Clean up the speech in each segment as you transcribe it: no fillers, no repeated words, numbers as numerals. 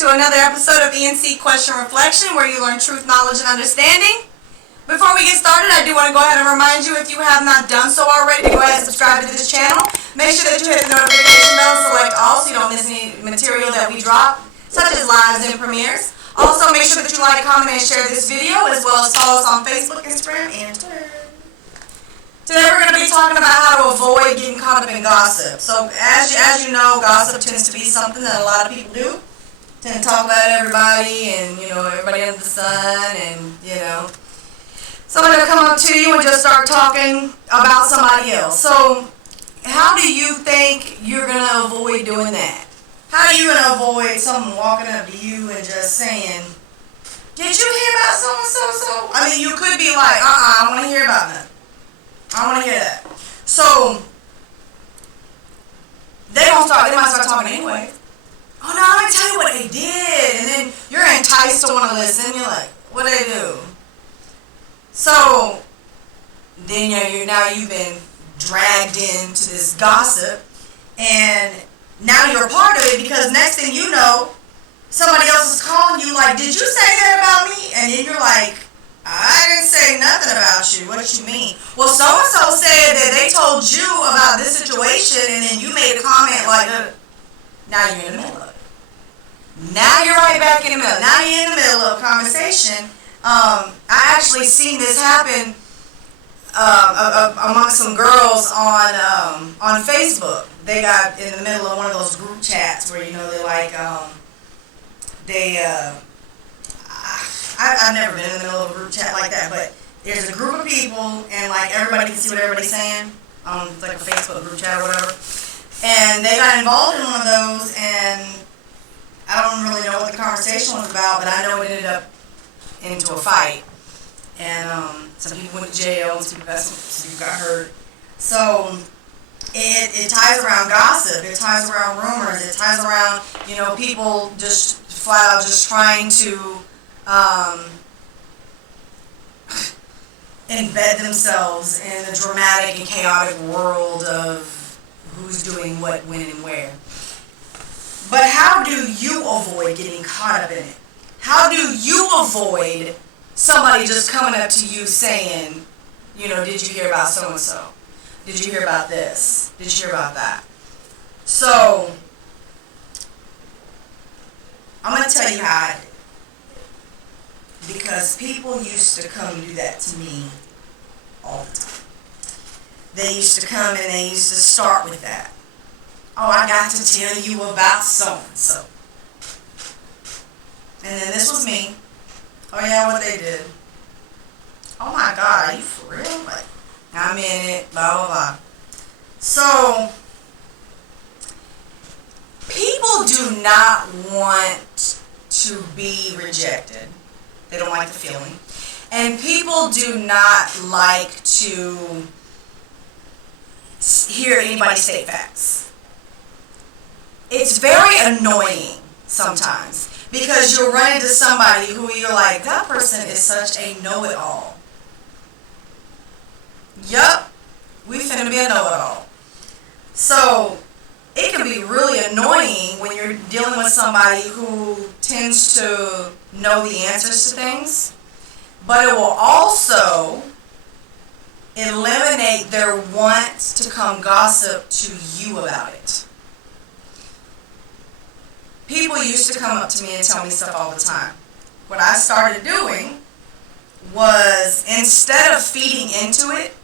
to another episode of E&C Question Reflection, where you learn truth, knowledge, and understanding. Before we get started, I do want to go ahead and remind you, if you have not done so already, to go ahead and subscribe to this channel. Make sure that you hit the notification bell and select all so you don't miss any material that we drop, such as lives and premieres. Also, make sure that you like, comment, and share this video, as well as follow us on Facebook, Instagram, and Twitter. Today we're going to be talking about how to avoid getting caught up in gossip. So as you know, gossip tends to be something that a lot of people do. Tend to talk about everybody and, everybody under the sun and, Somebody will come up to you and just start talking about somebody else. So how do you think you're going to avoid doing that? How are you going to avoid someone walking up to you and just saying, "Did you hear about so-and-so?" I mean, you could be like, I don't want to hear about nothing. I don't want to hear that. So they might start talking anyway. "Oh no, let me tell you what they did," and then you're enticed to want to listen. You're like, "What did they do?" So then you've been dragged into this gossip, and now you're a part of it, because next thing you know, somebody else is calling you like, "Did you say that about me?" And then you're like, "I didn't say nothing about you. What you mean?" "Well, so-and-so said that they told you about this situation, and then you made a comment like that." Now you're in the middle of it. Now you're right back in the middle. Now you're in the middle of a conversation. I actually seen this happen amongst some girls on Facebook. They got in the middle of one of those group chats where they're like I've never been in the middle of a group chat like that, but there's a group of people and like everybody can see what everybody's saying on like a Facebook group chat or whatever. And they got involved in one of those, and I don't really know what the conversation was about, but I know it ended up into a fight. And some people went to jail, some people got hurt. So it ties around gossip, it ties around rumors, it ties around, people just flat out just trying to embed themselves in the dramatic and chaotic world of who's doing what, when, and where. But how do you avoid getting caught up in it? How do you avoid somebody just coming up to you saying, "Did you hear about so-and-so? Did you hear about this? Did you hear about that?" So I'm going to tell you how I did it. Because people used to come and do that to me all the time. They used to come and they used to start with that. "Oh, I got to tell you about so-and-so." And then this was me. "Oh yeah, what they did." "Oh my God, are you for real?" Like, I'm in it, blah, blah, blah. So people do not want to be rejected. They don't like the feeling. And people do not like to hear anybody state facts. It's very annoying sometimes, because you'll run into somebody who you're like, that person is such a know-it-all. Yup, we finna be a know-it-all. So it can be really annoying when you're dealing with somebody who tends to know the answers to things, but it will also eliminate their want to come gossip to you about it. People used to come up to me and tell me stuff all the time. What I started doing was, instead of feeding into it,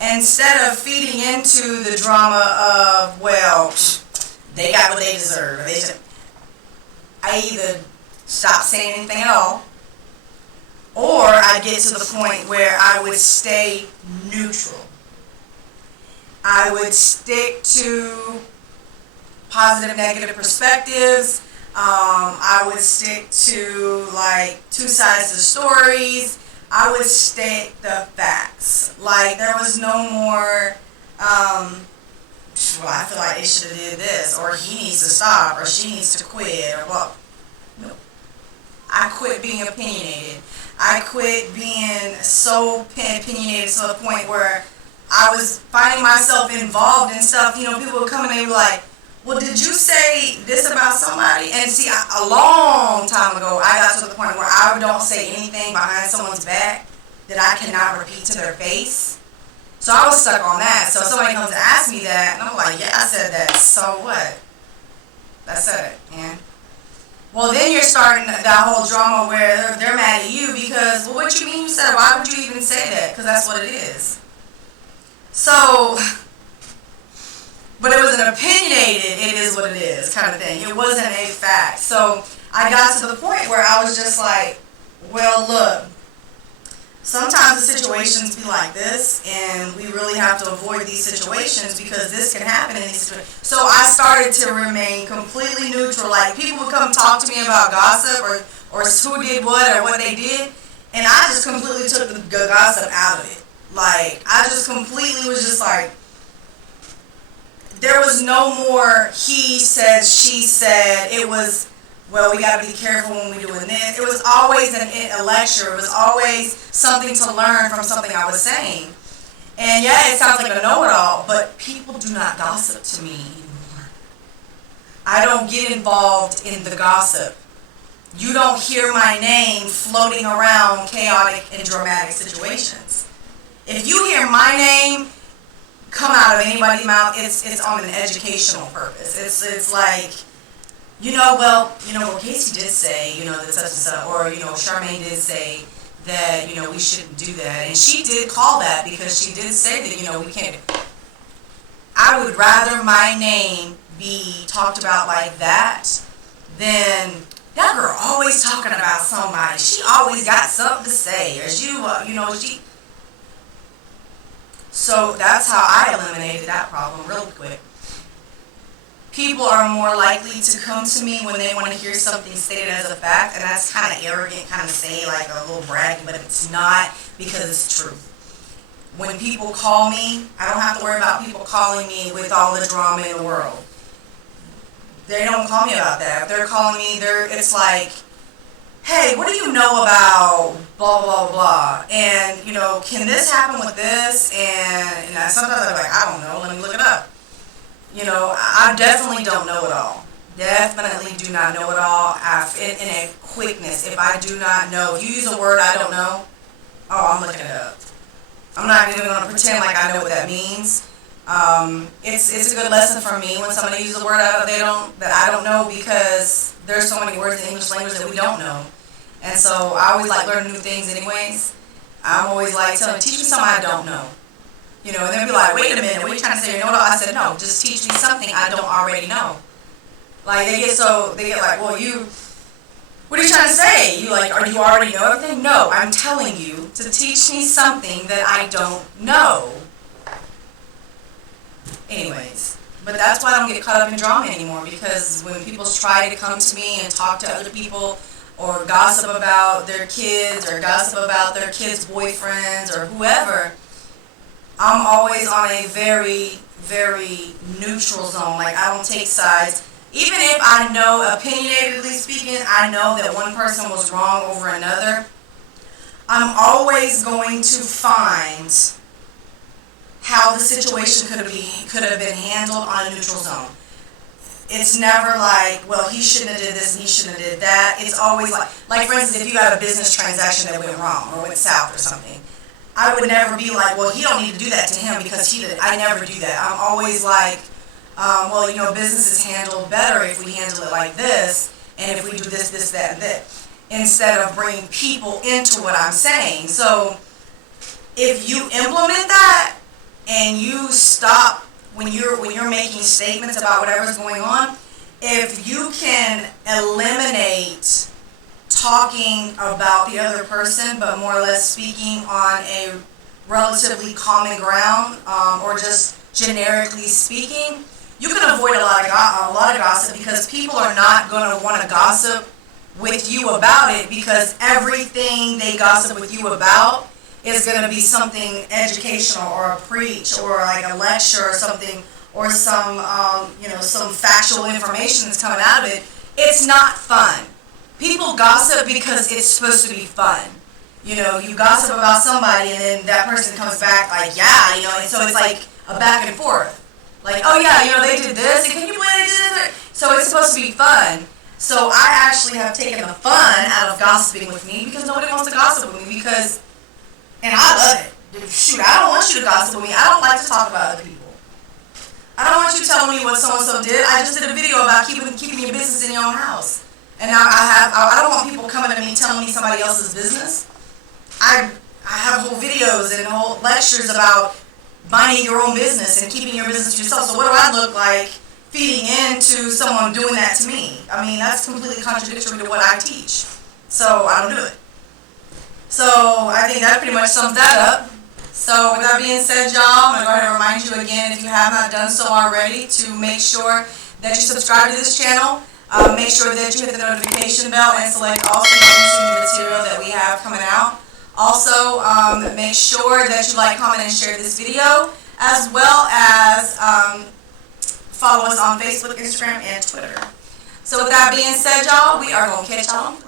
instead of feeding into the drama of, well, they got what they deserve, I either stop saying anything at all, or I get to the point where I would stay neutral. I would stick to positive, negative perspectives. I would stick to like two sides of the stories. I would state the facts. Like, there was no more, well, I feel like they should have did this, or he needs to stop, or she needs to quit, or well, no. I quit being opinionated. I quit being so opinionated to the point where I was finding myself involved in stuff. People would come and they were like, well, did you say this about somebody? And see, a long time ago, I got to the point where I don't say anything behind someone's back that I cannot repeat to their face. So I was stuck on that. So if somebody comes to ask me that, and I'm like, yeah, I said that. So what? I said it, man. Well, then you're starting that whole drama where they're mad at you because, well, what you mean you said it? Why would you even say that? Because that's what it is. So, but it was an opinionated, it is what it is kind of thing. It wasn't a fact. So I got to the point where I was just like, well, look, sometimes the situations be like this, and we really have to avoid these situations because this can happen in these situations. So I started to remain completely neutral. Like, people would come talk to me about gossip or who did what or what they did, and I just completely took the gossip out of it. Like, I just completely was just like, there was no more he said, she said. It was, well, we got to be careful when we're doing this. It was always a lecture. It was always something to learn from something I was saying. And yeah, it sounds like a know-it-all, but people do not gossip to me anymore. I don't get involved in the gossip. You don't hear my name floating around chaotic and dramatic situations. If you hear my name come out of anybody's mouth, it's on an educational purpose. It's like, well, Casey did say, that such and such, or, Charmaine did say that, we shouldn't do that. And she did call that because she did say that, we can't. I would rather my name be talked about like that than that girl always talking about somebody. She always got something to say. Or she. So that's how I eliminated that problem real quick. People are more likely to come to me when they want to hear something stated as a fact, and that's kind of arrogant, kind of say like a little bragging, but it's not, because it's true. When people call me, I don't have to worry about people calling me with all the drama in the world. They don't call me about that. If they're calling me, it's like, hey, what do you know about blah, blah, blah, and, can this happen with this? And sometimes I'm like, I don't know, let me look it up. I definitely don't know it all. Definitely do not know it all in a quickness. If I do not know, if you use a word I don't know, I'm looking it up. I'm not even going to pretend like I know what that means. It's a good lesson for me when somebody uses a word that I don't know, because there's so many words in the English language that we don't know. And so I always like learning new things anyways. I'm always like teach me something I don't know. And they'll be like, wait a minute, what are you trying to say? I said, no, just teach me something I don't already know. Like, they get like, well, what are you trying to say? You are you already know everything? No, I'm telling you to teach me something that I don't know. Anyways, but that's why I don't get caught up in drama anymore, because when people try to come to me and talk to other people or gossip about their kids or gossip about their kids' boyfriends or whoever, I'm always on a very, very neutral zone. Like, I don't take sides. Even if I know, opinionatedly speaking, I know that one person was wrong over another, I'm always going to find how the situation could have been handled on a neutral zone. It's never like, well, he shouldn't have did this and he shouldn't have did that. It's always like for instance, if you had a business transaction that went wrong or went south or something, I would never be like, well, he don't need to do that to him because he did. I never do that. I'm always like, well, business is handled better if we handle it like this, and if we do this, this, that, and that, instead of bringing people into what I'm saying. So if you implement that and you stop when you're making statements about whatever's going on, if you can eliminate talking about the other person, but more or less speaking on a relatively common ground, or just generically speaking, you can avoid a lot of gossip, because people are not going to want to gossip with you about it, because everything they gossip with you about is going to be something educational or a preach or like a lecture or something, or some some factual information that's coming out of it. It's not fun. People gossip because it's supposed to be fun. You gossip about somebody and then that person comes back like, yeah, and so it's like a back and forth. Like, oh yeah, you know, they did this, and can you believe they did this? So it's supposed to be fun. So I actually have taken the fun out of gossiping with me because nobody wants to gossip with me and I love it. Shoot, I don't want you to gossip with me. I don't like to talk about other people. I don't want you telling me what so-and-so did. I just did a video about keeping your business in your own house. And now I don't want people coming to me telling me somebody else's business. I have whole videos and whole lectures about minding your own business and keeping your business to yourself. So what do I look like feeding into someone doing that to me? I mean, that's completely contradictory to what I teach. So I don't do it. So I think that pretty much sums that up. So with that being said, y'all, I'm going to go ahead and remind you again, if you have not done so already, to make sure that you subscribe to this channel. Make sure that you hit the notification bell and select all so you don't miss any material that we have coming out. Also, make sure that you like, comment, and share this video, as well as follow us on Facebook, Instagram, and Twitter. So with that being said, y'all, we are going to catch y'all